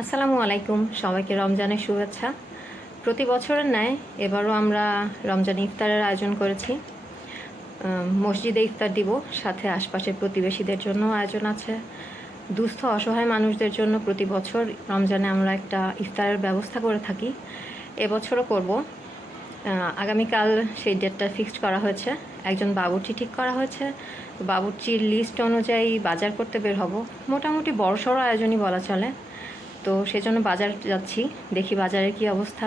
আসসালামু আলাইকুম, সবাইকে রমজানের শুভেচ্ছা। প্রতি বছরের ন্যায় এবারও আমরা রমজান ইফতারের আয়োজন করেছি। মসজিদে ইফতার দিব, সাথে আশপাশের প্রতিবেশীদের জন্য আয়োজন আছে। দুস্থ অসহায় মানুষদের জন্য প্রতি বছর রমজানে আমরা একটা ইফতারের ব্যবস্থা করে থাকি, এবছরও করব। আগামীকাল সেই ডেটটা ফিক্সড করা হয়েছে, একজন বাবুর্চি ঠিক করা হয়েছে। বাবুর্চির লিস্ট অনুযায়ী বাজার করতে বের হব। মোটামুটি বড়সড় আয়োজনই বলা চলে। তো সেজন্য বাজার যাচ্ছি, দেখি বাজারের কি অবস্থা।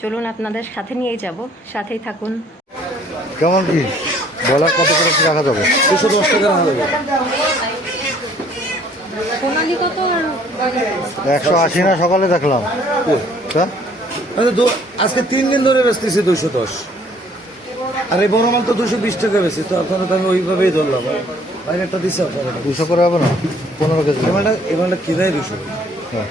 চলুন আপনাদের সাথে নিয়েই যাব, সাথেই থাকুন। কেমন কি বলার কত করে কি রাখা যাবে? 210 টাকা রাখা যাবে। 180 না সকালে দেখলাম। আজকে 3 দিন ধরে বেচতেছি 210, আর এই বড় মাল তো 220 টাকা বেশি। তো আপনারা তো আমি ওইভাবেই ধরলাম, বাইরে একটা দিচ্ছে আপনারা 200 করে হবে না? 15 কেজি এই মালটা কি দেয় 200? হ্যাঁ।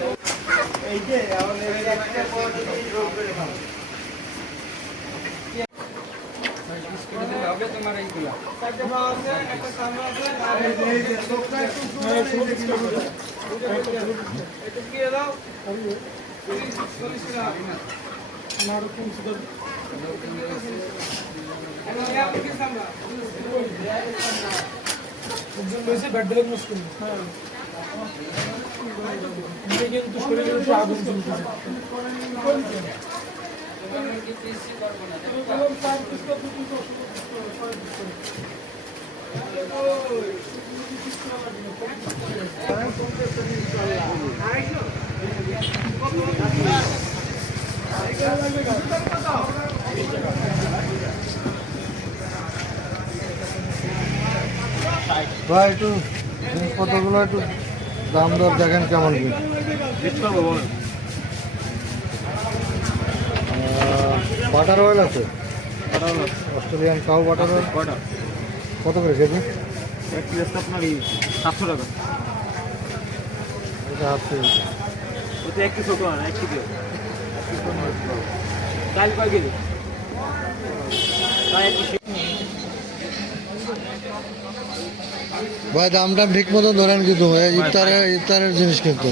ভাই একটু জিনিসপত্রগুলো একটু দাম দর দেখেন কেমন কি। বাটার অয়েল আছে, অস্ট্রেলিয়ান কাউ বাটার অয়েল কত করে কেজি? আপনার 700 টাকা। এটা হাফ কেজি। ওতে একটু ছোট হয় না, 1 কেজি। চাল কয় কেজি? ভাই দামটা ঠিক মতো ধরেন কিন্তু ইফতারের জিনিস কিন্তু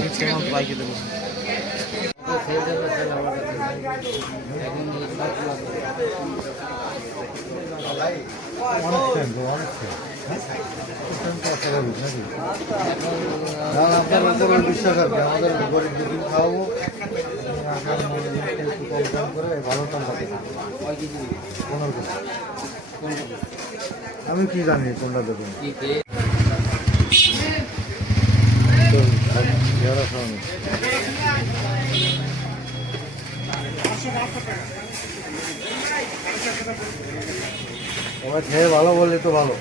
আপনার উপর বিশ্বাস আছে, আমাদের গরিব দুদিন খাওয়াবো, একটু কম দাম করে ভালো দাম পাবে। 15 কেজি। আমি কি জানি কোনটা দেবেন। ওরা খেয়ে ভালো বললে তো ভালো।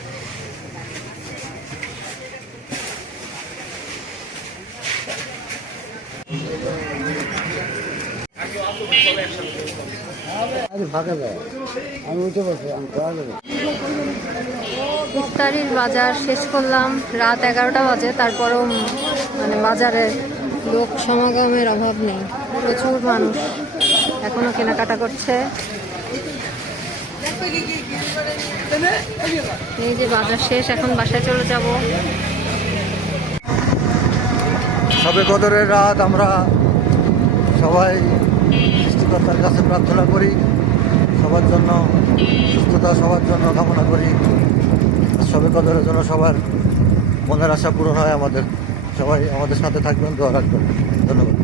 আমি উঠে বসে ইফতারির বাজার শেষ করলাম, রাত 11টা বাজে। তারপরেও বাজারে লোক সমাগমের অভাব নেই, প্রচুর মানুষ এখনো কেনাকাটা করছে। এই যে বাজার শেষ, এখন বাসায় চলে যাব। সবে কদরের রাত আমরা সবাই সৃষ্টিকর্তার কাছে প্রার্থনা করি, সবার জন্য সুস্থতা, সবার জন্য কামনা করি। সবে কদরের জন্য সবার মনের আশা পূরণ হয়। আমাদের সবাই আমাদের সাথে থাকবেন, দোয়া রাখবেন। ধন্যবাদ।